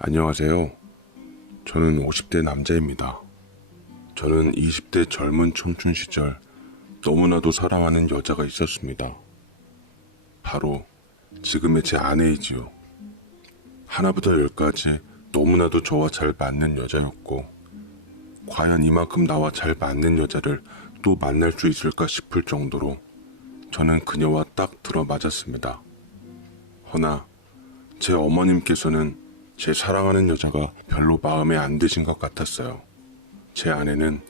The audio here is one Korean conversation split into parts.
안녕하세요. 저는 50대 남자입니다. 저는 20대 젊은 청춘 시절 너무나도 사랑하는 여자가 있었습니다. 바로 지금의 제 아내이지요. 하나부터 열까지 너무나도 저와 잘 맞는 여자였고, 과연 이만큼 나와 잘 맞는 여자를 또 만날 수 있을까 싶을 정도로 저는 그녀와 딱 들어맞았습니다. 허나 제 어머님께서는 제 사랑하는 여자가 별로 마음에 안 드신 것 같았어요. 제 아내는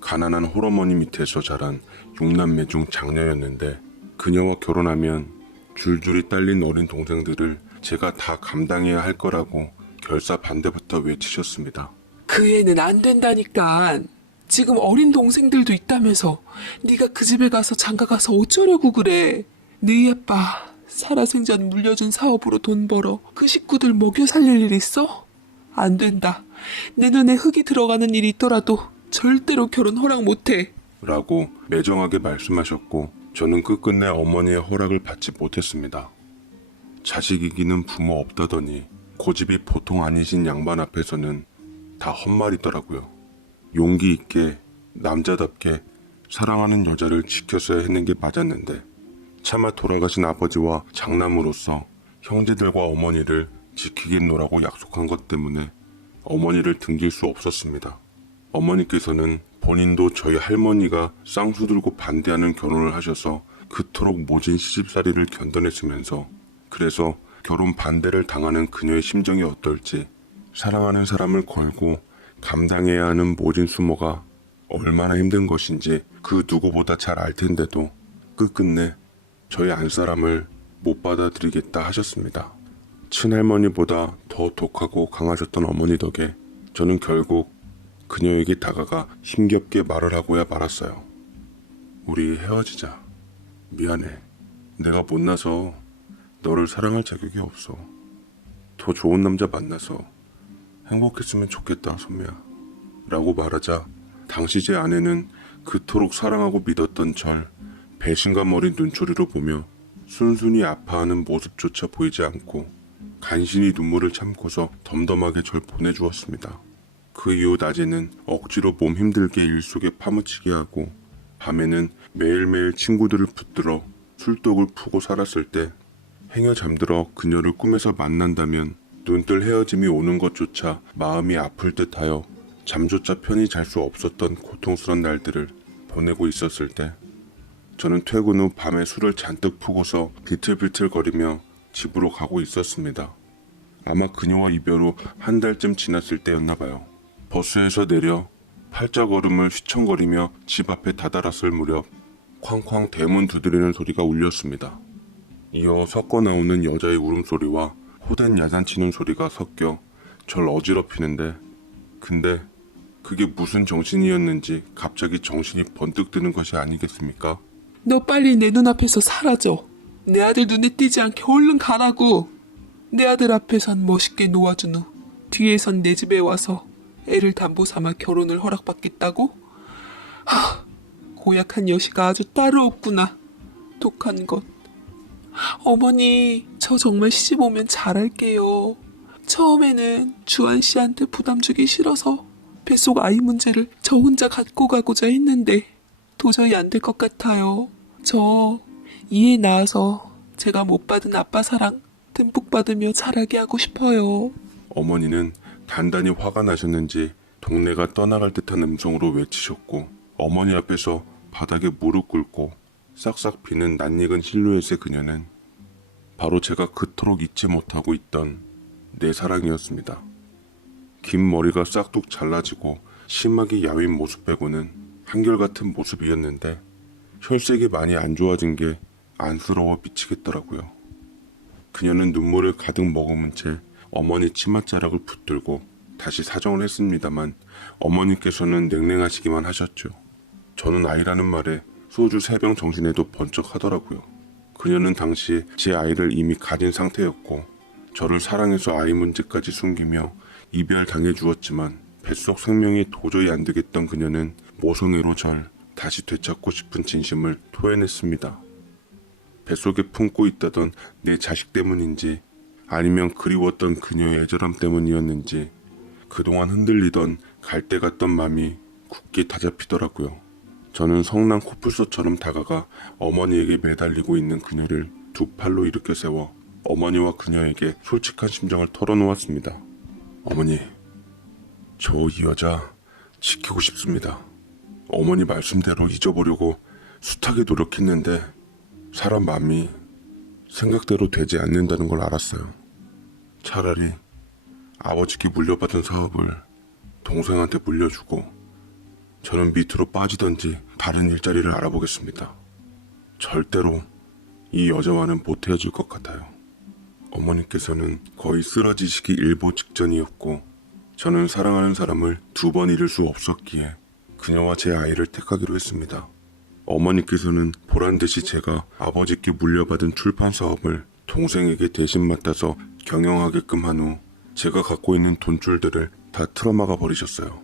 가난한 홀어머니 밑에서 자란 6남매 중 장녀였는데, 그녀와 결혼하면 줄줄이 딸린 어린 동생들을 제가 다 감당해야 할 거라고 결사 반대부터 외치셨습니다. 그 애는 안 된다니까. 지금 어린 동생들도 있다면서 네가 그 집에 가서 장가가서 어쩌려고 그래. 네 아빠 살아생전 물려준 사업으로 돈 벌어 그 식구들 먹여 살릴 일 있어? 안 된다. 내 눈에 흙이 들어가는 일이 있더라도 절대로 결혼 허락 못해. 라고 매정하게 말씀하셨고, 저는 끝끝내 어머니의 허락을 받지 못했습니다. 자식 이기는 부모 없다더니 고집이 보통 아니신 양반 앞에서는 다 헛말이더라고요. 용기 있게 남자답게 사랑하는 여자를 지켰어야 했는 게 맞았는데, 차마 돌아가신 아버지와 장남으로서 형제들과 어머니를 지키겠노라고 약속한 것 때문에 어머니를 등질 수 없었습니다. 어머니께서는 본인도 저희 할머니가 쌍수 들고 반대하는 결혼을 하셔서 그토록 모진 시집살이를 견뎌냈으면서, 그래서 결혼 반대를 당하는 그녀의 심정이 어떨지, 사랑하는 사람을 걸고 감당해야 하는 모진 수모가 얼마나 힘든 것인지 그 누구보다 잘 알 텐데도 끝끝내 저희 안사람을 못 받아들이겠다 하셨습니다. 친할머니보다 더 독하고 강하셨던 어머니 덕에 저는 결국 그녀에게 다가가 힘겹게 말을 하고야 말았어요. 우리 헤어지자. 미안해. 내가 못나서 너를 사랑할 자격이 없어. 더 좋은 남자 만나서 행복했으면 좋겠다, 선미야. 라고 말하자 당시 제 아내는 그토록 사랑하고 믿었던 절 배신감 어린 눈초리로 보며 순순히 아파하는 모습조차 보이지 않고 간신히 눈물을 참고서 덤덤하게 절 보내주었습니다. 그 이후 낮에는 억지로 몸 힘들게 일 속에 파묻히게 하고, 밤에는 매일매일 친구들을 붙들어 술독을 푸고 살았을 때, 행여 잠들어 그녀를 꿈에서 만난다면 눈뜰 헤어짐이 오는 것조차 마음이 아플 듯하여 잠조차 편히 잘 수 없었던 고통스러운 날들을 보내고 있었을 때, 저는 퇴근 후 밤에 술을 잔뜩 푸고서 비틀비틀거리며 집으로 가고 있었습니다. 아마 그녀와 이별 후 한 달쯤 지났을 때였나 봐요. 버스에서 내려 팔자걸음을 휘청거리며 집 앞에 다다랐을 무렵 쾅쾅 대문 두드리는 소리가 울렸습니다. 이어 섞어 나오는 여자의 울음소리와 호된 야단치는 소리가 섞여 절 어지럽히는데, 근데 그게 무슨 정신이었는지 갑자기 정신이 번뜩 드는 것이 아니겠습니까? 너 빨리 내 눈앞에서 사라져. 내 아들 눈에 띄지 않게 얼른 가라고. 내 아들 앞에선 멋있게 놓아준 후 뒤에선 내 집에 와서 애를 담보 삼아 결혼을 허락받겠다고? 고약한 여시가 아주 따로 없구나. 독한 것. 어머니, 저 정말 시집 오면 잘할게요. 처음에는 주한 씨한테 부담 주기 싫어서 뱃속 아이 문제를 저 혼자 갖고 가고자 했는데 도저히 안 될 것 같아요. 저 이에 낳아서 제가 못 받은 아빠 사랑 듬뿍 받으며 자라게 하고 싶어요. 어머니는 단단히 화가 나셨는지 동네가 떠나갈 듯한 음성으로 외치셨고, 어머니 앞에서 바닥에 무릎 꿇고 싹싹 비는 낯익은 실루엣의 그녀는 바로 제가 그토록 잊지 못하고 있던 내 사랑이었습니다. 긴 머리가 싹둑 잘라지고 심하게 야윈 모습 빼고는 한결같은 모습이었는데, 혈색이 많이 안 좋아진 게 안쓰러워 미치겠더라고요. 그녀는 눈물을 가득 머금은 채 어머니 치맛자락을 붙들고 다시 사정을 했습니다만, 어머니께서는 냉랭하시기만 하셨죠. 저는 아이라는 말에 소주 3병 정신에도 번쩍 하더라고요. 그녀는 당시 제 아이를 이미 가진 상태였고, 저를 사랑해서 아이 문제까지 숨기며 이별 당해 주었지만, 뱃속 생명이 도저히 안 되겠던 그녀는 모성애로 절 다시 되찾고 싶은 진심을 토해냈습니다. 뱃속에 품고 있다던 내 자식 때문인지 아니면 그리웠던 그녀의 애절함 때문이었는지 그동안 흔들리던 갈대 같던 맘이 굳게 다잡히더라고요. 저는 성난 코뿔소처럼 다가가 어머니에게 매달리고 있는 그녀를 두 팔로 일으켜 세워 어머니와 그녀에게 솔직한 심정을 털어놓았습니다. 어머니, 저 이 여자 지키고 싶습니다. 어머니 말씀대로 잊어보려고 숱하게 노력했는데 사람 마음이 생각대로 되지 않는다는 걸 알았어요. 차라리 아버지께 물려받은 사업을 동생한테 물려주고 저는 밑으로 빠지던지 다른 일자리를 알아보겠습니다. 절대로 이 여자와는 못 헤어질 것 같아요. 어머니께서는 거의 쓰러지시기 일보 직전이었고 저는 사랑하는 사람을 두 번 잃을 수 없었기에 그녀와 제 아이를 택하기로 했습니다. 어머니께서는 보란듯이 제가 아버지께 물려받은 출판 사업을 동생에게 대신 맡아서 경영하게끔 한 후 제가 갖고 있는 돈줄들을 다 틀어막아 버리셨어요.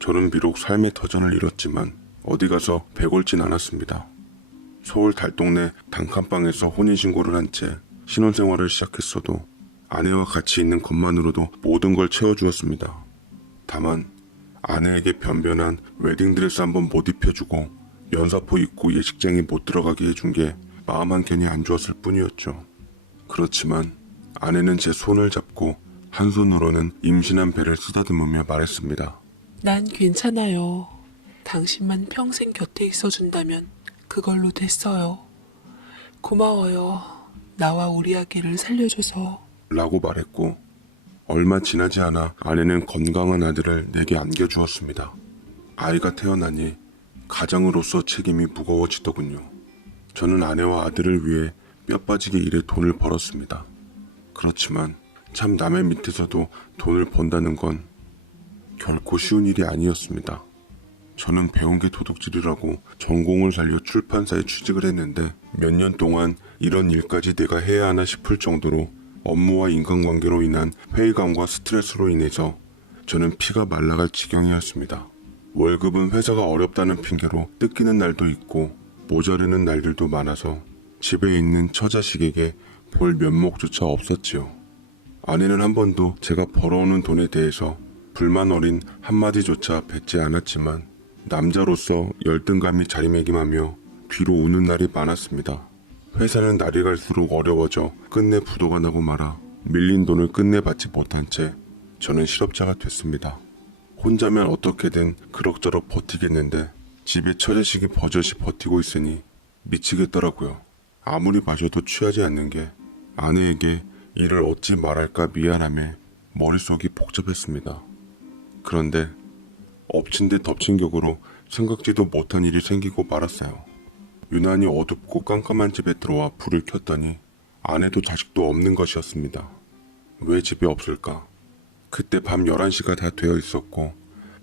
저는 비록 삶의 터전을 잃었지만 어디 가서 배골진 않았습니다. 서울 달동네 단칸방에서 혼인신고를 한 채 신혼생활을 시작했어도 아내와 같이 있는 것만으로도 모든 걸 채워주었습니다. 다만 아내에게 변변한 웨딩드레스 한번 못 입혀주고 연사포 입고 예식장에 못 들어가게 해준 게 마음 한켠이 안 좋았을 뿐이었죠. 그렇지만 아내는 제 손을 잡고 한 손으로는 임신한 배를 쓰다듬으며 말했습니다. 난 괜찮아요. 당신만 평생 곁에 있어준다면 그걸로 됐어요. 고마워요. 나와 우리 아기를 살려줘서. 라고 말했고 얼마 지나지 않아 아내는 건강한 아들을 내게 안겨주었습니다. 아이가 태어나니 가장으로서 책임이 무거워지더군요. 저는 아내와 아들을 위해 뼈 빠지게 일해 돈을 벌었습니다. 그렇지만 참 남의 밑에서도 돈을 번다는 건 결코 쉬운 일이 아니었습니다. 저는 배운 게 도둑질이라고 전공을 살려 출판사에 취직을 했는데 몇 년 동안 이런 일까지 내가 해야 하나 싶을 정도로 업무와 인간관계로 인한 회의감과 스트레스로 인해서 저는 피가 말라갈 지경이었습니다. 월급은 회사가 어렵다는 핑계로 뜯기는 날도 있고 모자르는 날들도 많아서 집에 있는 처자식에게 볼 면목조차 없었지요. 아내는 한 번도 제가 벌어오는 돈에 대해서 불만 어린 한마디조차 뱉지 않았지만 남자로서 열등감이 자리매김하며 뒤로 우는 날이 많았습니다. 회사는 날이 갈수록 어려워져 끝내 부도가 나고 말아 밀린 돈을 끝내 받지 못한 채 저는 실업자가 됐습니다. 혼자면 어떻게든 그럭저럭 버티겠는데 집에 처자식이 버젓이 버티고 있으니 미치겠더라고요. 아무리 마셔도 취하지 않는 게 아내에게 일을 어찌 말할까 미안함에 머릿속이 복잡했습니다. 그런데 엎친 데 덮친 격으로 생각지도 못한 일이 생기고 말았어요. 유난히 어둡고 깜깜한 집에 들어와 불을 켰더니 아내도 자식도 없는 것이었습니다. 왜 집에 없을까? 그때 밤 11시가 다 되어 있었고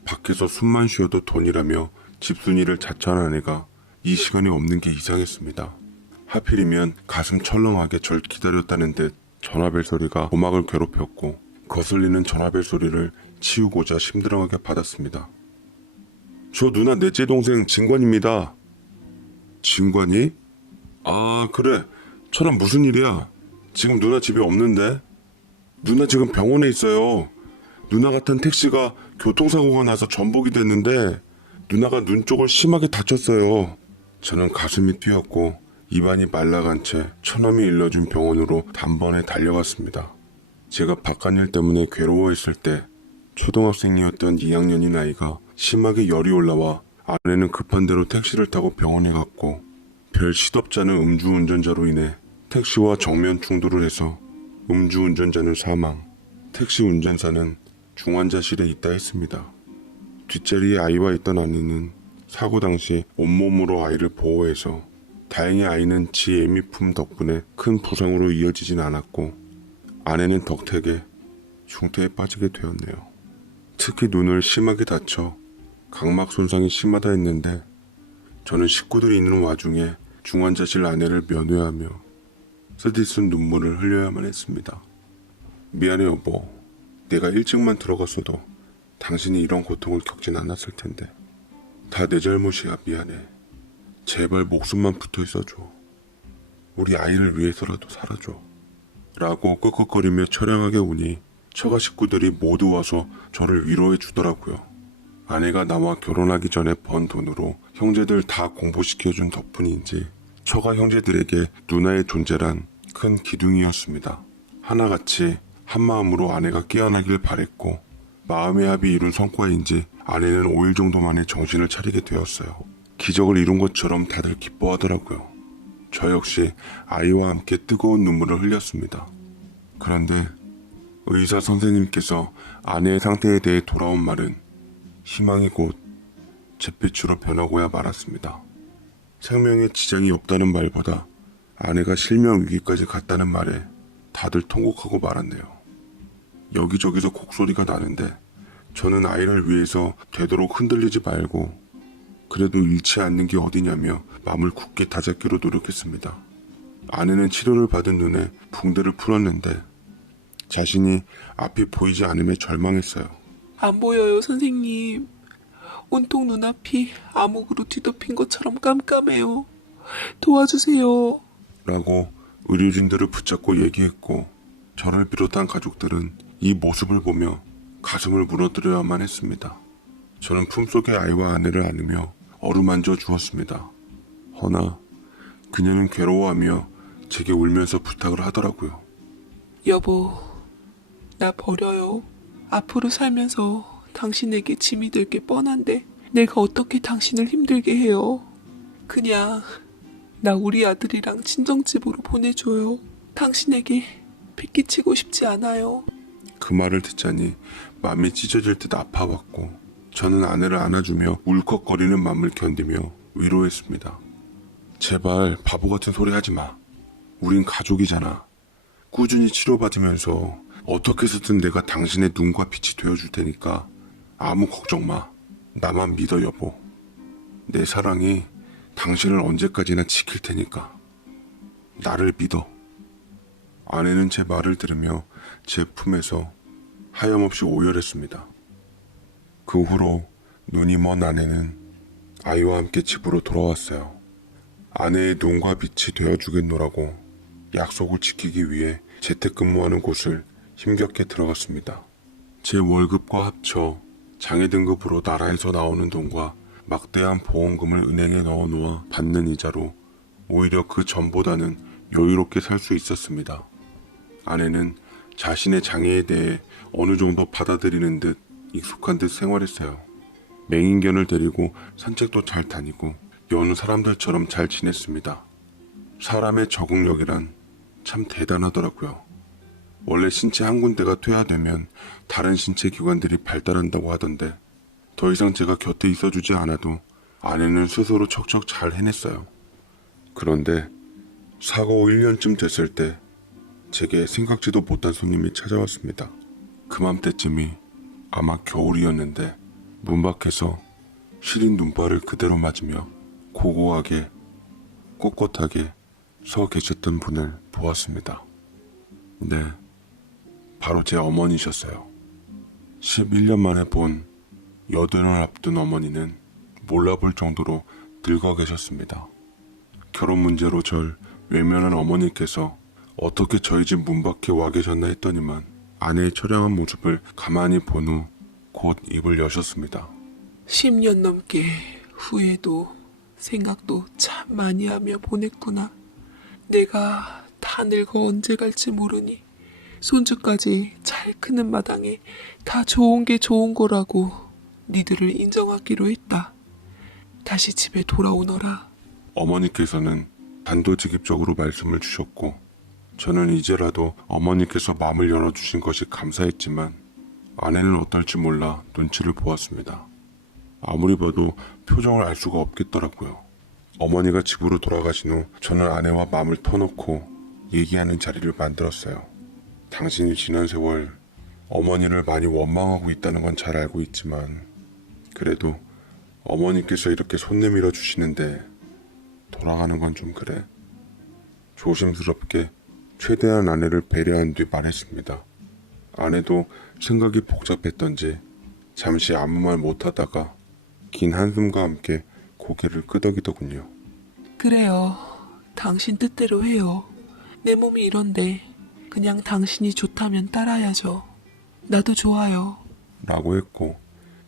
밖에서 숨만 쉬어도 돈이라며 집순이를 자처한 아내가 이 시간에 없는 게 이상했습니다. 하필이면 가슴 철렁하게 절 기다렸다는 듯 전화벨 소리가 고막을 괴롭혔고 거슬리는 전화벨 소리를 치우고자 심드렁하게 받았습니다. 저 누나 넷째 동생 진관입니다. 진관이? 아 그래. 저랑 무슨 일이야? 지금 누나 집에 없는데? 누나 지금 병원에 있어요. 누나가 탄 택시가 교통사고가 나서 전복이 됐는데 누나가 눈 쪽을 심하게 다쳤어요. 저는 가슴이 뛰었고 입안이 말라간 채 처놈이 일러준 병원으로 단번에 달려갔습니다. 제가 바깥일 때문에 괴로워했을 때 초등학생이었던 2학년인 아이가 심하게 열이 올라와 아내는 급한 대로 택시를 타고 병원에 갔고 별 시덥잖은 음주운전자로 인해 택시와 정면 충돌을 해서 음주운전자는 사망, 택시 운전사는 중환자실에 있다 했습니다. 뒷자리에 아이와 있던 아내는 사고 당시 온몸으로 아이를 보호해서 다행히 아이는 지 애미품 덕분에 큰 부상으로 이어지진 않았고 아내는 덕택에 중태에 빠지게 되었네요. 특히 눈을 심하게 다쳐 각막 손상이 심하다 했는데 저는 식구들이 있는 와중에 중환자실 아내를 면회하며 쓰디쓴 눈물을 흘려야만 했습니다. 미안해 여보. 내가 일찍만 들어갔어도 당신이 이런 고통을 겪진 않았을 텐데. 다 내 잘못이야. 미안해. 제발 목숨만 붙어 있어줘. 우리 아이를 위해서라도 살아줘. 라고 끄끄거리며 처량하게 우니 처가 식구들이 모두 와서 저를 위로해 주더라고요. 아내가 나와 결혼하기 전에 번 돈으로 형제들 다 공부시켜준 덕분인지 처가 형제들에게 누나의 존재란 큰 기둥이었습니다. 하나같이 한마음으로 아내가 깨어나길 바랬고 마음의 합이 이룬 성과인지 아내는 5일 정도 만에 정신을 차리게 되었어요. 기적을 이룬 것처럼 다들 기뻐하더라고요. 저 역시 아이와 함께 뜨거운 눈물을 흘렸습니다. 그런데 의사 선생님께서 아내의 상태에 대해 돌아온 말은 희망이 곧 잿빛으로 변하고야 말았습니다. 생명에 지장이 없다는 말보다 아내가 실명 위기까지 갔다는 말에 다들 통곡하고 말았네요. 여기저기서 곡소리가 나는데 저는 아이를 위해서 되도록 흔들리지 말고 그래도 잃지 않는 게 어디냐며 마음을 굳게 다잡기로 노력했습니다. 아내는 치료를 받은 눈에 붕대를 풀었는데 자신이 앞이 보이지 않음에 절망했어요. 안 보여요, 선생님. 온통 눈앞이 암흑으로 뒤덮인 것처럼 깜깜해요. 도와주세요. 라고 의료진들을 붙잡고 얘기했고 저를 비롯한 가족들은 이 모습을 보며 가슴을 무너뜨려야만 했습니다. 저는 품속에 아이와 아내를 안으며 어루만져 주었습니다. 허나 그녀는 괴로워하며 제게 울면서 부탁을 하더라고요. 여보, 나 버려요. 앞으로 살면서 당신에게 짐이 될 게 뻔한데 내가 어떻게 당신을 힘들게 해요. 그냥 나 우리 아들이랑 친정집으로 보내줘요. 당신에게 빚끼치고 싶지 않아요. 그 말을 듣자니 마음이 찢어질 듯 아파왔고 저는 아내를 안아주며 울컥거리는 마음을 견디며 위로했습니다. 제발 바보 같은 소리 하지 마. 우린 가족이잖아. 꾸준히 치료받으면서 어떻게 해서든 내가 당신의 눈과 빛이 되어줄 테니까 아무 걱정 마. 나만 믿어 여보. 내 사랑이 당신을 언제까지나 지킬 테니까 나를 믿어. 아내는 제 말을 들으며 제 품에서 하염없이 오열했습니다. 그 후로 눈이 먼 아내는 아이와 함께 집으로 돌아왔어요. 아내의 눈과 빛이 되어주겠노라고 약속을 지키기 위해 재택근무하는 곳을 힘겹게 들어갔습니다. 제 월급과 합쳐 장애 등급으로 나라에서 나오는 돈과 막대한 보험금을 은행에 넣어놓아 받는 이자로 오히려 그 전보다는 여유롭게 살 수 있었습니다. 아내는 자신의 장애에 대해 어느 정도 받아들이는 듯 익숙한 듯 생활했어요. 맹인견을 데리고 산책도 잘 다니고 여느 사람들처럼 잘 지냈습니다. 사람의 적응력이란 참 대단하더라고요. 원래 신체 한 군데가 퇴화되면 다른 신체 기관들이 발달한다고 하던데 더 이상 제가 곁에 있어주지 않아도 아내는 스스로 척척 잘 해냈어요. 그런데 사고 1년쯤 됐을 때 제게 생각지도 못한 손님이 찾아왔습니다. 그맘때쯤이 아마 겨울이었는데 문 밖에서 시린 눈발을 그대로 맞으며 고고하게 꼿꼿하게 서 계셨던 분을 보았습니다. 네, 바로 제 어머니셨어요. 11년 만에 본 여든을 앞둔 어머니는 몰라볼 정도로 늙어 계셨습니다. 결혼 문제로 절 외면한 어머니께서 어떻게 저희 집 문 밖에 와 계셨나 했더니만 아내의 처량한 모습을 가만히 본 후 곧 입을 여셨습니다. 10년 넘게 후회도 생각도 참 많이 하며 보냈구나. 내가 다 늙어 언제 갈지 모르니 손주까지 잘 크는 마당에 다 좋은 게 좋은 거라고 니들을 인정하기로 했다. 다시 집에 돌아오너라. 어머니께서는 단도직입적으로 말씀을 주셨고 저는 이제라도 어머니께서 마음을 열어주신 것이 감사했지만 아내는 어떨지 몰라 눈치를 보았습니다. 아무리 봐도 표정을 알 수가 없겠더라고요. 어머니가 집으로 돌아가신 후 저는 아내와 마음을 터놓고 얘기하는 자리를 만들었어요. 당신이 지난 세월 어머니를 많이 원망하고 있다는 건 잘 알고 있지만 그래도 어머니께서 이렇게 손 내밀어 주시는데 돌아가는 건 좀 그래. 조심스럽게 최대한 아내를 배려한 뒤 말했습니다. 아내도 생각이 복잡했던지 잠시 아무 말 못하다가 긴 한숨과 함께 고개를 끄덕이더군요. 그래요. 당신 뜻대로 해요. 내 몸이 이런데 그냥 당신이 좋다면 따라야죠. 나도 좋아요. 라고 했고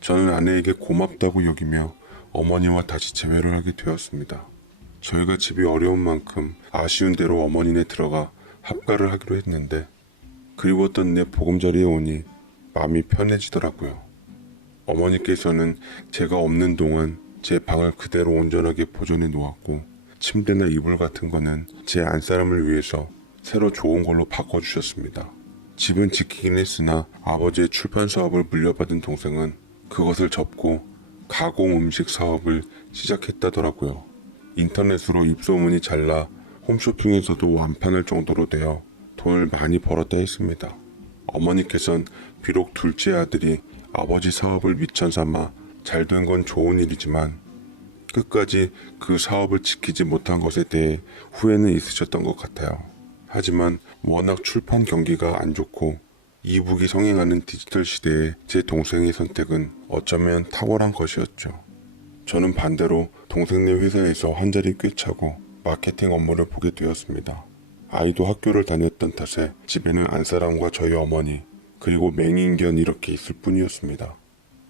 저는 아내에게 고맙다고 여기며 어머니와 다시 재회를 하게 되었습니다. 저희가 집이 어려운 만큼 아쉬운 대로 어머니네 들어가 합가를 하기로 했는데 그리웠던 내 보금자리에 오니 마음이 편해지더라고요. 어머니께서는 제가 없는 동안 제 방을 그대로 온전하게 보존해 놓았고 침대나 이불 같은 거는 제 안사람을 위해서 새로 좋은 걸로 바꿔주셨습니다. 집은 지키긴 했으나 아버지의 출판 사업을 물려받은 동생은 그것을 접고 가공 음식 사업을 시작했다더라고요. 인터넷으로 입소문이 잘 나 홈쇼핑에서도 완판할 정도로 되어 돈을 많이 벌었다 했습니다. 어머니께선 비록 둘째 아들이 아버지 사업을 미천 삼아 잘된 건 좋은 일이지만 끝까지 그 사업을 지키지 못한 것에 대해 후회는 있으셨던 것 같아요. 하지만 워낙 출판 경기가 안 좋고 이북이 성행하는 디지털 시대에 제 동생의 선택은 어쩌면 탁월한 것이었죠. 저는 반대로 동생네 회사에서 한 자리 꽤 차고 마케팅 업무를 보게 되었습니다. 아이도 학교를 다녔던 탓에 집에는 안사람과 저희 어머니 그리고 맹인견 이렇게 있을 뿐이었습니다.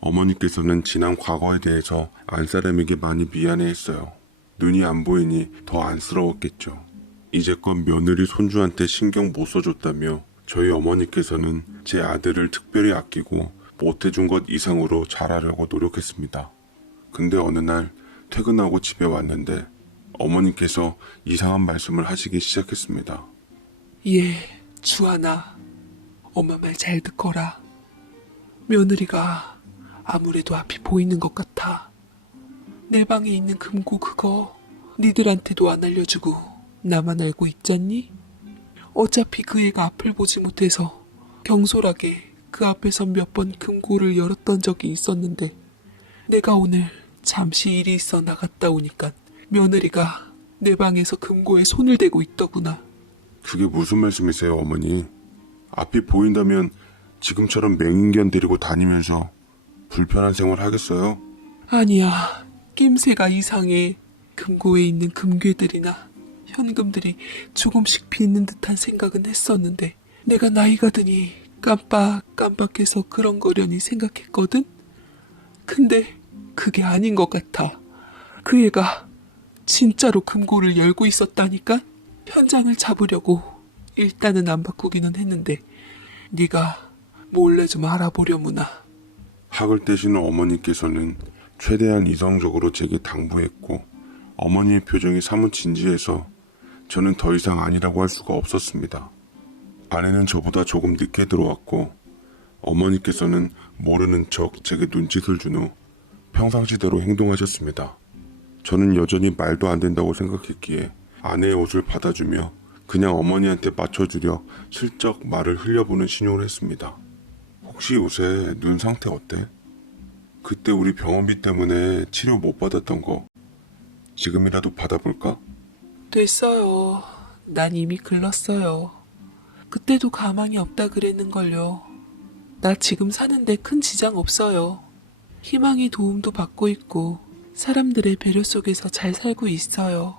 어머니께서는 지난 과거에 대해서 안사람에게 많이 미안해했어요. 눈이 안 보이니 더 안쓰러웠겠죠. 이제껏 며느리 손주한테 신경 못 써줬다며 저희 어머니께서는 제 아들을 특별히 아끼고 못해준 것 이상으로 잘하려고 노력했습니다. 근데 어느 날 퇴근하고 집에 왔는데 어머니께서 이상한 말씀을 하시기 시작했습니다. 예, 주하나. 엄마 말 잘 듣거라. 며느리가 아무래도 앞이 보이는 것 같아. 내 방에 있는 금고 그거 니들한테도 안 알려주고 나만 알고 있잖니? 어차피 그 애가 앞을 보지 못해서 경솔하게 그 앞에서 몇 번 금고를 열었던 적이 있었는데 내가 오늘 잠시 일이 있어 나갔다 오니까 며느리가 내 방에서 금고에 손을 대고 있더구나. 그게 무슨 말씀이세요, 어머니? 앞이 보인다면 지금처럼 맹인견 데리고 다니면서 불편한 생활 하겠어요? 아니야, 낌새가 이상해. 금고에 있는 금괴들이나 현금들이 조금씩 비는 듯한 생각은 했었는데 내가 나이가 드니 깜빡깜빡해서 그런 거려니 생각했거든? 근데 그게 아닌 것 같아. 그 애가 진짜로 금고를 열고 있었다니까? 현장을 잡으려고 일단은 안 바꾸기는 했는데 네가 몰래 좀 알아보려무나. 학을 떼시는 어머니께서는 최대한 이성적으로 제게 당부했고 어머니의 표정이 사뭇 진지해서 저는 더 이상 아니라고 할 수가 없었습니다. 아내는 저보다 조금 늦게 들어왔고 어머니께서는 모르는 척 제게 눈짓을 준 후 평상시대로 행동하셨습니다. 저는 여전히 말도 안 된다고 생각했기에 아내의 옷을 받아주며 그냥 어머니한테 맞춰주려 슬쩍 말을 흘려보는 신용을 했습니다. 혹시 요새 눈 상태 어때? 그때 우리 병원비 때문에 치료 못 받았던 거 지금이라도 받아볼까? 됐어요. 난 이미 글렀어요. 그때도 가망이 없다 그랬는걸요. 나 지금 사는데 큰 지장 없어요. 희망의 도움도 받고 있고 사람들의 배려 속에서 잘 살고 있어요.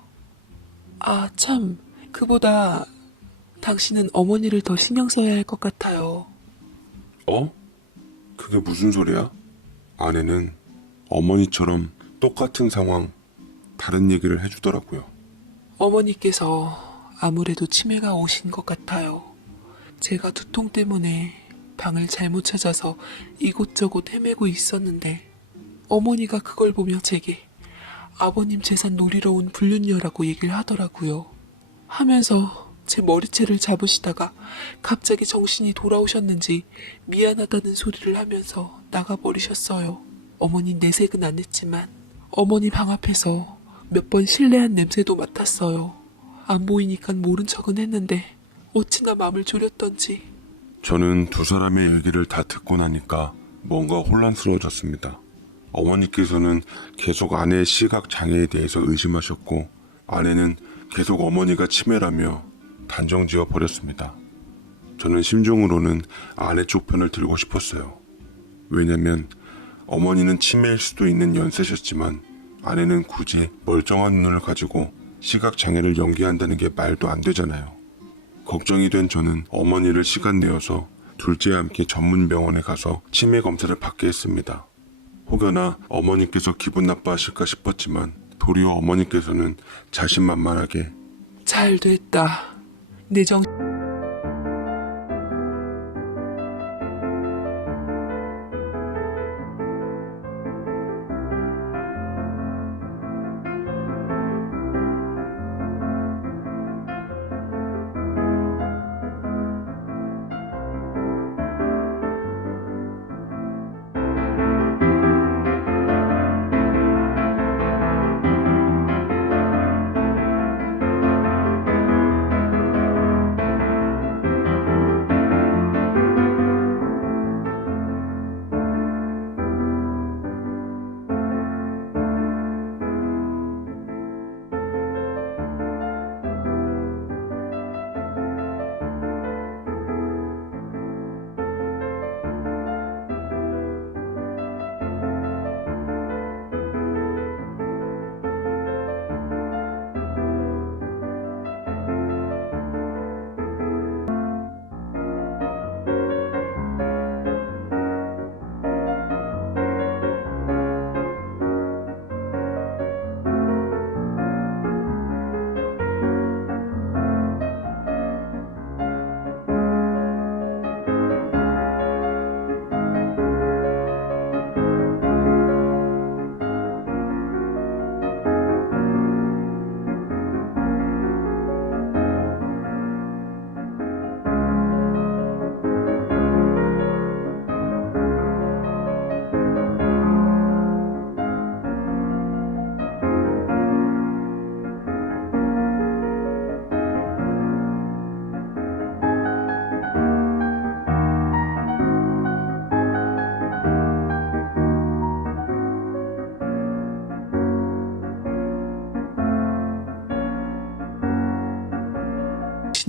아, 참. 그보다 당신은 어머니를 더 신경 써야 할 것 같아요. 어? 그게 무슨 소리야? 아내는 어머니처럼 똑같은 상황 다른 얘기를 해주더라고요. 어머니께서 아무래도 치매가 오신 것 같아요. 제가 두통 때문에 방을 잘못 찾아서 이곳저곳 헤매고 있었는데 어머니가 그걸 보며 제게 아버님 재산 노리러 온 불륜녀라고 얘기를 하더라고요. 하면서 제 머리채를 잡으시다가 갑자기 정신이 돌아오셨는지 미안하다는 소리를 하면서 나가버리셨어요. 어머니 내색은 안 했지만 어머니 방 앞에서 몇 번 실례한 냄새도 맡았어요. 안 보이니까 모른 척은 했는데 어찌나 마음을 졸였던지. 저는 두 사람의 얘기를 다 듣고 나니까 뭔가 혼란스러워졌습니다. 어머니께서는 계속 아내의 시각 장애에 대해서 의심하셨고 아내는 계속 어머니가 치매라며 단정지어 버렸습니다. 저는 심정으로는 아내 쪽 편을 들고 싶었어요. 왜냐면 어머니는 치매일 수도 있는 연세셨지만 아내는 굳이 멀쩡한 눈을 가지고 시각 장애를 연기한다는 게 말도 안 되잖아요. 걱정이 된 저는 어머니를 시간 내어서 둘째와 함께 전문 병원에 가서 치매 검사를 받게 했습니다. 혹여나 어머니께서 기분 나빠하실까 싶었지만 도리어 어머니께서는 자신만만하게 잘 됐다. 내 정...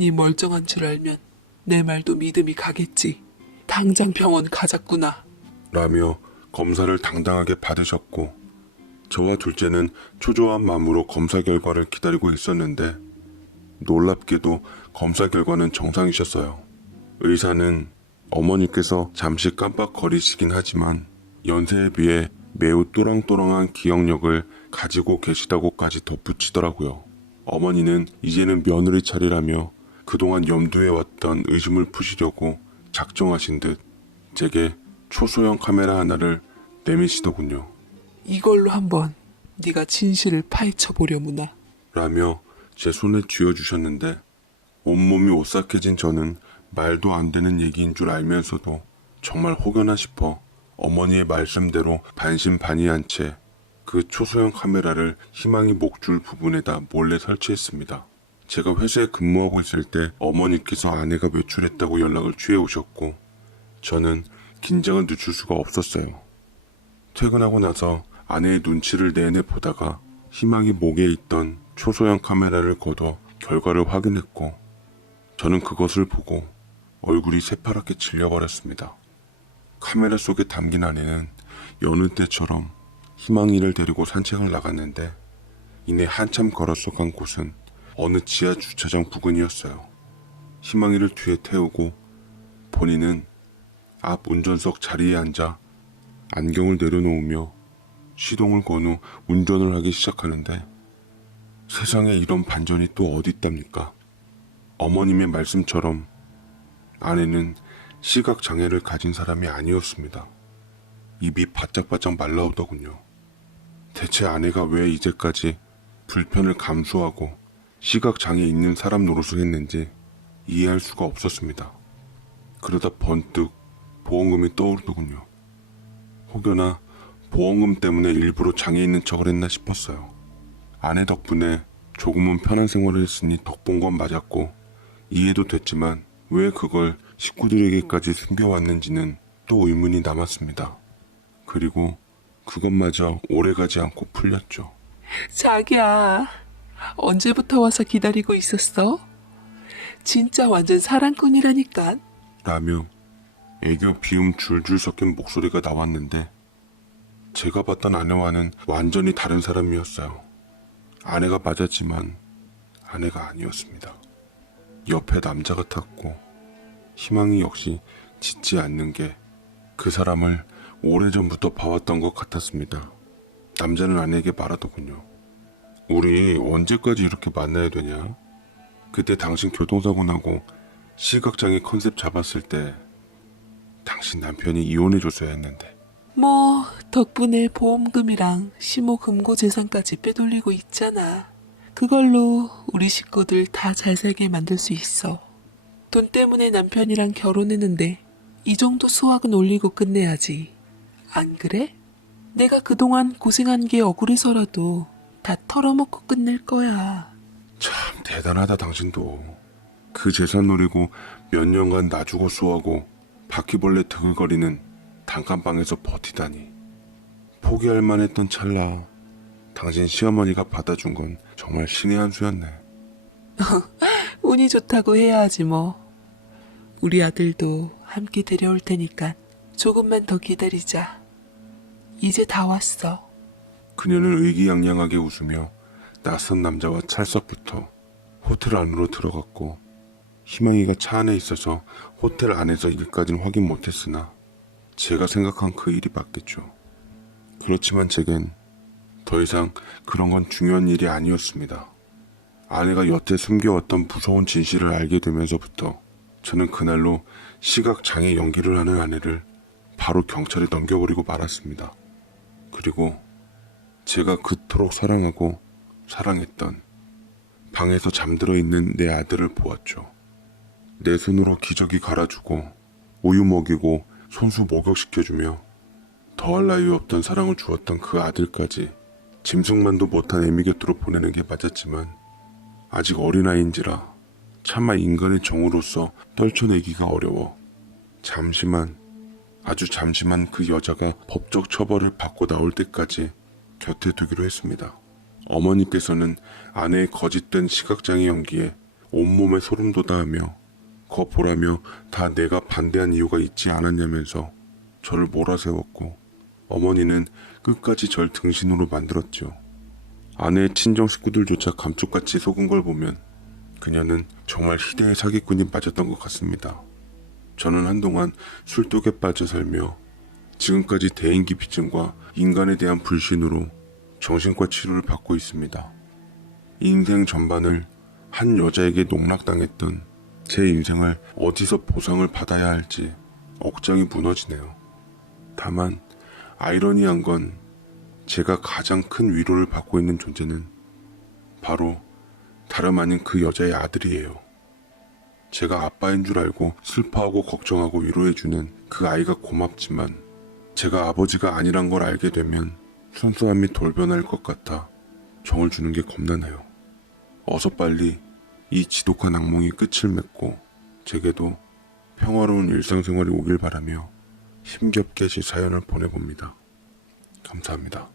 당신이 멀쩡한 줄 알면 내 말도 믿음이 가겠지. 당장 병원 가자꾸나. 라며 검사를 당당하게 받으셨고 저와 둘째는 초조한 마음으로 검사 결과를 기다리고 있었는데 놀랍게도 검사 결과는 정상이셨어요. 의사는 어머니께서 잠시 깜빡거리시긴 하지만 연세에 비해 매우 또랑또랑한 기억력을 가지고 계시다고까지 덧붙이더라고요. 어머니는 이제는 며느리 차례라며 그동안 염두해왔던 의심을 푸시려고 작정하신 듯 제게 초소형 카메라 하나를 내미시더군요. 이걸로 한번 네가 진실을 파헤쳐 보려무나. 라며 제 손에 쥐어주셨는데 온몸이 오싹해진 저는 말도 안 되는 얘기인 줄 알면서도 정말 혹여나 싶어 어머니의 말씀대로 반신반의한 채 그 초소형 카메라를 희망이 목줄 부분에다 몰래 설치했습니다. 제가 회사에 근무하고 있을 때 어머니께서 아내가 외출했다고 연락을 취해 오셨고 저는 긴장을 늦출 수가 없었어요. 퇴근하고 나서 아내의 눈치를 내내 보다가 희망이 목에 있던 초소형 카메라를 걷어 결과를 확인했고 저는 그것을 보고 얼굴이 새파랗게 질려버렸습니다. 카메라 속에 담긴 아내는 여느 때처럼 희망이를 데리고 산책을 나갔는데 이내 한참 걸어서 간 곳은 어느 지하 주차장 부근이었어요. 희망이를 뒤에 태우고 본인은 앞 운전석 자리에 앉아 안경을 내려놓으며 시동을 건 후 운전을 하기 시작하는데 세상에 이런 반전이 또 어디 있답니까? 어머님의 말씀처럼 아내는 시각장애를 가진 사람이 아니었습니다. 입이 바짝바짝 말라오더군요. 대체 아내가 왜 이제까지 불편을 감수하고 시각장애 있는 사람 노릇을 했는지 이해할 수가 없었습니다. 그러다 번뜩 보험금이 떠오르더군요. 혹여나 보험금 때문에 일부러 장애 있는 척을 했나 싶었어요. 아내 덕분에 조금은 편한 생활을 했으니 덕본 건 맞았고 이해도 됐지만 왜 그걸 식구들에게까지 숨겨왔는지는 또 의문이 남았습니다. 그리고 그것마저 오래가지 않고 풀렸죠. 자기야, 언제부터 와서 기다리고 있었어? 진짜 완전 사랑꾼이라니까. 라며 애교 비음 줄줄 섞인 목소리가 나왔는데 제가 봤던 아내와는 완전히 다른 사람이었어요. 아내가 맞았지만 아내가 아니었습니다. 옆에 남자가 탔고 희망이 역시 짖지 않는 게 그 사람을 오래전부터 봐왔던 것 같았습니다. 남자는 아내에게 말하더군요. 우리 언제까지 이렇게 만나야 되냐? 그때 당신 교통사고 나고 시각장애 컨셉 잡았을 때 당신 남편이 이혼해줬어야 했는데. 뭐 덕분에 보험금이랑 시모 금고 재산까지 빼돌리고 있잖아. 그걸로 우리 식구들 다 잘 살게 만들 수 있어. 돈 때문에 남편이랑 결혼했는데 이 정도 수확은 올리고 끝내야지. 안 그래? 내가 그동안 고생한 게 억울해서라도 다 털어먹고 끝낼 거야. 참 대단하다 당신도. 그 재산 노리고 몇 년간 놔주고 쏘하고 바퀴벌레 드글거리는 단칸방에서 버티다니. 포기할 만했던 찰나 당신 시어머니가 받아준 건 정말 신의 한 수였네. 운이 좋다고 해야 하지 뭐. 우리 아들도 함께 데려올 테니까 조금만 더 기다리자. 이제 다 왔어. 그녀는 의기양양하게 웃으며 낯선 남자와 찰석부터 호텔 안으로 들어갔고 희망이가 차 안에 있어서 호텔 안에서 일까지는 확인 못했으나 제가 생각한 그 일이 맞겠죠. 그렇지만 제겐 더 이상 그런 건 중요한 일이 아니었습니다. 아내가 여태 숨겨왔던 무서운 진실을 알게 되면서부터 저는 그날로 시각장애 연기를 하는 아내를 바로 경찰에 넘겨버리고 말았습니다. 그리고 제가 그토록 사랑하고 사랑했던 방에서 잠들어 있는 내 아들을 보았죠. 내 손으로 기저귀 갈아주고 우유 먹이고 손수 목욕시켜주며 더할 나위 없던 사랑을 주었던 그 아들까지 짐승만도 못한 애미 곁으로 보내는 게 맞았지만 아직 어린아이인지라 차마 인간의 정으로서 떨쳐내기가 어려워 잠시만, 아주 잠시만 그 여자가 법적 처벌을 받고 나올 때까지 곁에 두기로 했습니다. 어머니께서는 아내의 거짓된 시각장애 연기에 온몸에 소름 돋아하며 거보라며 다 내가 반대한 이유가 있지 않았냐면서 저를 몰아세웠고 어머니는 끝까지 절 등신으로 만들었죠. 아내의 친정 식구들조차 감쪽같이 속은 걸 보면 그녀는 정말 희대의 사기꾼이 맞았던 것 같습니다. 저는 한동안 술독에 빠져 살며 지금까지 대인기피증과 인간에 대한 불신으로 정신과 치료를 받고 있습니다. 인생 전반을 한 여자에게 농락당했던 제 인생을 어디서 보상을 받아야 할지 억장이 무너지네요. 다만 아이러니한 건 제가 가장 큰 위로를 받고 있는 존재는 바로 다름 아닌 그 여자의 아들이에요. 제가 아빠인 줄 알고 슬퍼하고 걱정하고 위로해주는 그 아이가 고맙지만 제가 아버지가 아니란 걸 알게 되면 순수함이 돌변할 것 같아 정을 주는 게 겁나네요. 어서 빨리 이 지독한 악몽이 끝을 맺고 제게도 평화로운 일상생활이 오길 바라며 힘겹게 제 사연을 보내봅니다. 감사합니다.